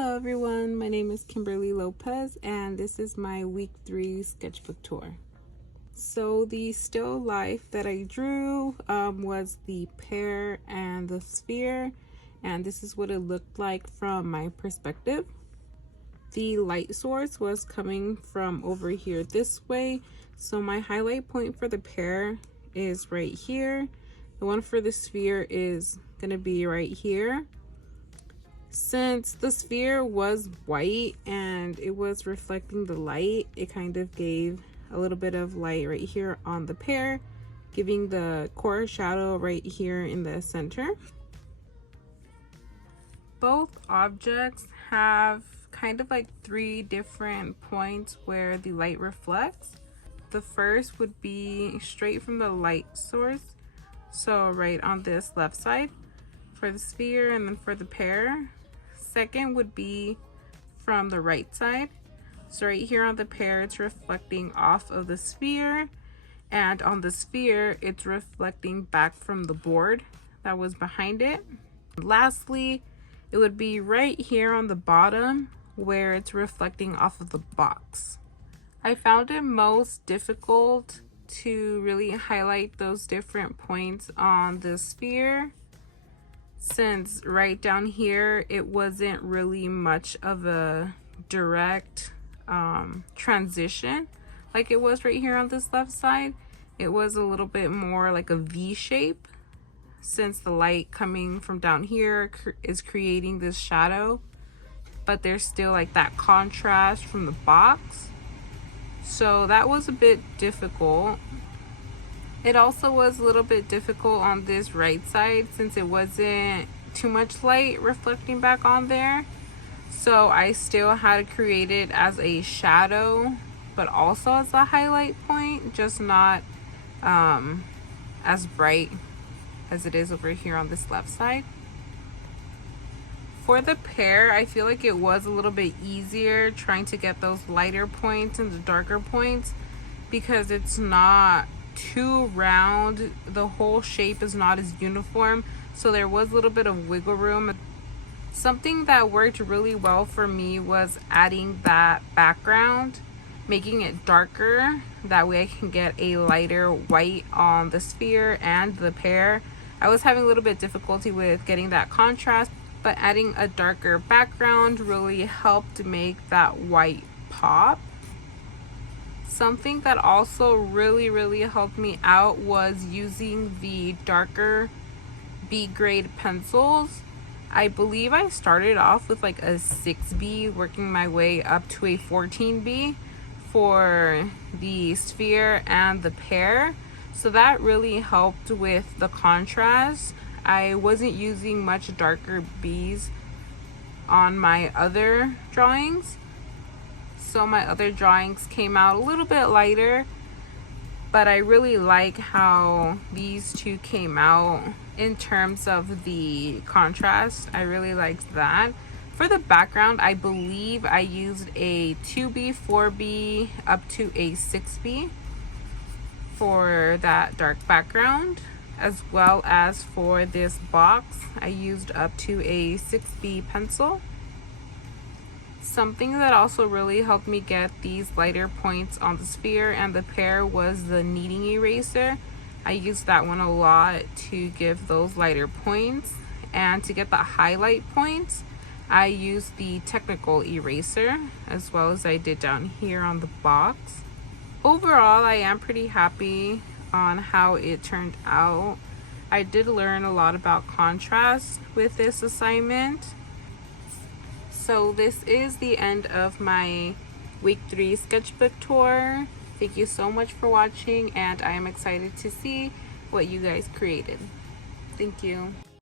Hello everyone, my name is Kimberly Lopez and this is my week 3 sketchbook tour. So the still life that I drew was the pear and the sphere, and this is what it looked like from my perspective. The light source was coming from over here this way, so my highlight point for the pear is right here. The one for the sphere is going to be right here. Since the sphere was white and it was reflecting the light, it kind of gave a little bit of light right here on the pear, giving the core shadow right here in the center. Both objects have kind of like 3 different points where the light reflects. The first would be straight from the light source, so right on this left side for the sphere, and then for the pear. Second would be from the right side, so right here on the pear it's reflecting off of the sphere, and on the sphere it's reflecting back from the board that was behind it. Lastly, it would be right here on the bottom where it's reflecting off of the box. I found it most difficult to really highlight those different points on the sphere, since right down here it wasn't really much of a direct transition like it was right here on this left side. It was a little bit more like a V shape, since the light coming from down here is creating this shadow, but there's still like that contrast from the box. So that was a bit difficult. It also was a little bit difficult on this right side since it wasn't too much light reflecting back on there. So I still had to create it as a shadow, but also as a highlight point, just not as bright as it is over here on this left side. For the pear, I feel like it was a little bit easier trying to get those lighter points and the darker points because it's not too round. The whole shape is not as uniform, so there was a little bit of wiggle room. Something that worked really well for me was adding that background, making it darker. That way I can get a lighter white on the sphere and the pear. I was having a little bit difficulty with getting that contrast, but adding a darker background really helped make that white pop. Something that also really helped me out was using the darker B grade pencils. I believe I started off with like a 6B, working my way up to a 14B for the sphere and the pear. So that really helped with the contrast. I wasn't using much darker Bs on my other drawings, so my other drawings came out a little bit lighter, but I really like how these two came out in terms of the contrast. I really liked that. For the background, I believe I used a 2B, 4B, up to a 6B for that dark background, as well as for this box I used up to a 6B pencil. Something that also really helped me get these lighter points on the sphere and the pear was the kneading eraser. I used that one a lot to give those lighter points, and to get the highlight points I used the technical eraser, as well as I did down here on the box. Overall, I am pretty happy on how it turned out. I did learn a lot about contrast with this assignment. So this is the end of my week 3 sketchbook tour. Thank you so much for watching, and I am excited to see what you guys created. Thank you.